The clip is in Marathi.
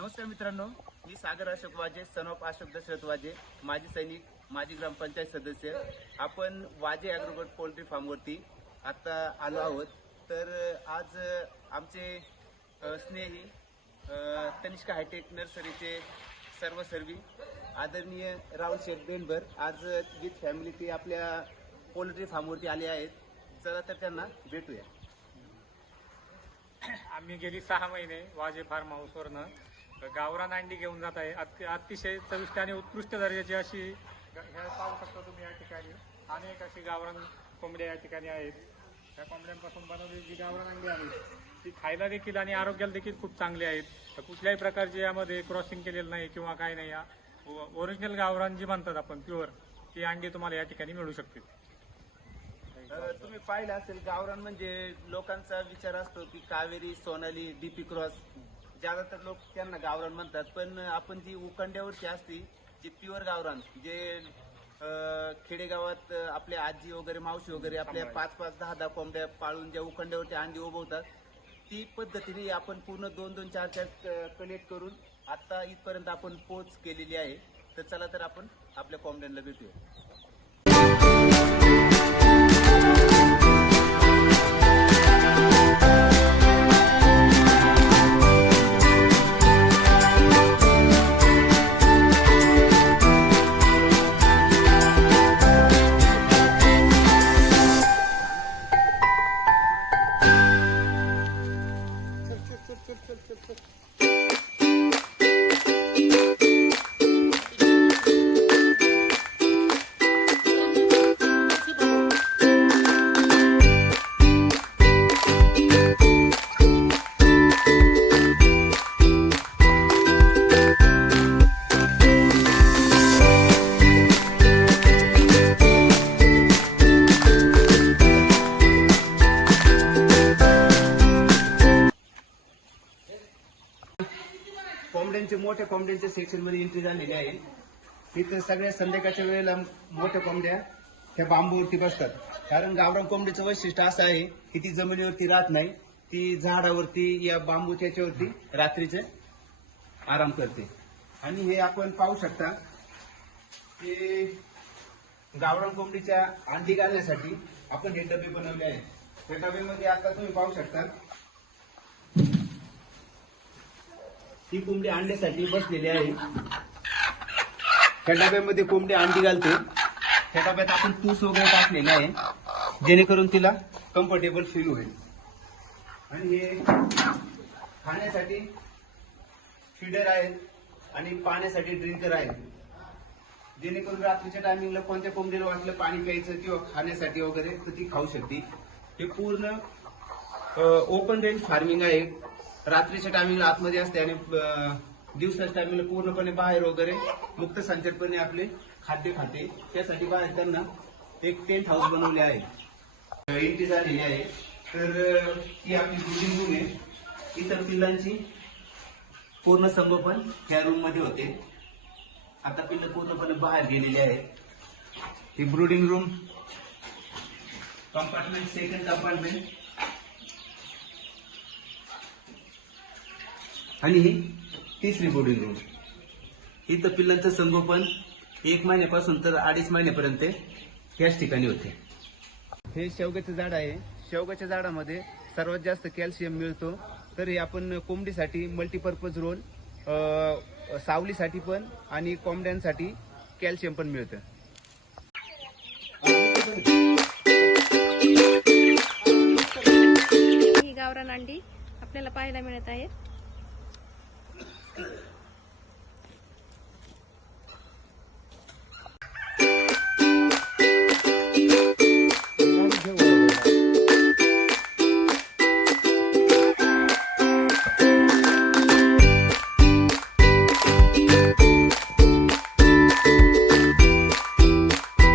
नमस्कार मित्रांनो, मी सागर अशोक वाजे, सन ऑफ अशोक दशरथ वाजे, माजी सैनिक, माजी ग्रामपंचायत सदस्य. आपण वाजे ॲग्रोगोट पोल्ट्री फार्मवरती आता आलो आहोत. तर आज आमचे स्नेही तनिष्का हायटेक नर्सरीचे सर्वी आदरणीय राहुल शेठ बेनबर आज विथ फॅमिली ते आपल्या पोल्ट्री फार्मवरती आले आहेत. चला तर त्यांना भेटूया. आम्ही गेली 6 महिने वाजे फार्म हाऊसवरनं गावरान अंडी घेऊन जात आहे. अतिशय चविष्ट आणि उत्कृष्ट दर्जाची अशी ह्या पाहू शकता तुम्ही या ठिकाणी अनेक अशी गावरान कोंबड्या या ठिकाणी आहेत. त्या कोंबड्यांपासून बनवलेली जी गावरान अंडी आहेत ती खायला देखील आणि आरोग्याला देखील खूप चांगली आहेत. तर कुठल्याही प्रकारची यामध्ये क्रॉसिंग केलेलं नाही किंवा काय नाही. या ओरिजिनल गावरान जी म्हणतात आपण प्युअर ती अंडी तुम्हाला या ठिकाणी मिळू शकते. तुम्ही पाहिलं असेल, गावरान म्हणजे लोकांचा विचार असतो की कावेरी, सोनाली, डीपी क्रॉस, ज्यादातर लोक त्यांना गावरान म्हणतात. पण आपण जी उकंड्यावरची असती जी प्युअर गावरान, जे खेडेगावात आपले आजी वगैरे मावशी वगैरे आपल्या 5-5, 10-10 कोंबड्या पाळून ज्या उकंड्यावरती अंडी उभवतात, ती पद्धतीने आपण पूर्ण 2-2, 4-4 कलेक्ट करून आता इथपर्यंत आपण पोच केलेली आहे. तर चला तर आपण आपल्या कोंबड्यांना भेटूया. मोठ्या कोंबड्यांच्या सेक्शन मध्ये एंट्री झालेली आहे. तिथे सगळ्या संध्याकाळच्या वेळेला मोठ्या कोंबड्या त्या बांबूवरती बसतात. कारण गावरान कोंबडीचं वैशिष्ट्य असं आहे की ती जमिनीवरती राहत नाही, ती झाडावरती या बांबूच्या याच्यावरती रात्रीचे आराम करते. आणि हे आपण पाहू शकता की गावरान कोंबडीच्या अंडी घालण्यासाठी आपण हे डबे बनवले आहेत. त्या डब्यामध्ये आता तुम्ही पाहू शकता ही कोंबडी अंड्यासाठी बसलेली आहे. त्या डब्यामध्ये कोंबडी अंडी घालते. त्या डब्यात आपण तूस वगैरे टाकलेलं आहे जेणेकरून तिला कम्फर्टेबल फील होईल. आणि हे खाण्यासाठी फीडर आहेत आणि पाण्यासाठी ड्रिंकर आहेत, जेणेकरून रात्रीच्या टायमिंगला कोणत्या कोंबडीला वाटलं पाणी प्यायचं किंवा खाण्यासाठी वगैरे तर ती खाऊ शकते. हे पूर्ण ओपन रेंज फार्मिंग आहे. रात्रीच्या टायमिंगला आतमध्ये असते आणि दिवसाच्या टायमिंगला पूर्णपणे बाहेर वगैरे मुक्त संचारपणे आपले खाद्य खाते. त्यासाठी बाहेर त्यांना एक टेंट हाऊस बनवले आहे, एंट्री झालेली आहे. तर ही आपली ब्रुडिंग रूम आहे. इतर पिल्लांची पूर्ण संगोपन ह्या रूम मध्ये होते. आता पिल्लं पूर्णपणे बाहेर गेलेली आहेत. ही brooding room compartment, second compartment. आणि ही तिसरी ब्रुडिंग रूम. इथं पिल्लांचं संगोपन 1 महिन्यापासून तर 2.5 महिन्यापर्यंत याच ठिकाणी होते. हे शेवग्याचं झाड आहे. शेवग्याच्या झाडामध्ये सर्वात जास्त कॅल्शियम मिळतो. तर हे आपण कोंबडीसाठी मल्टीपर्पज रोल, सावलीसाठी पण आणि कोंबड्यांसाठी कॅल्शियम पण मिळतं. ही गावरान अंडी आपल्याला पाहायला मिळत आहेत.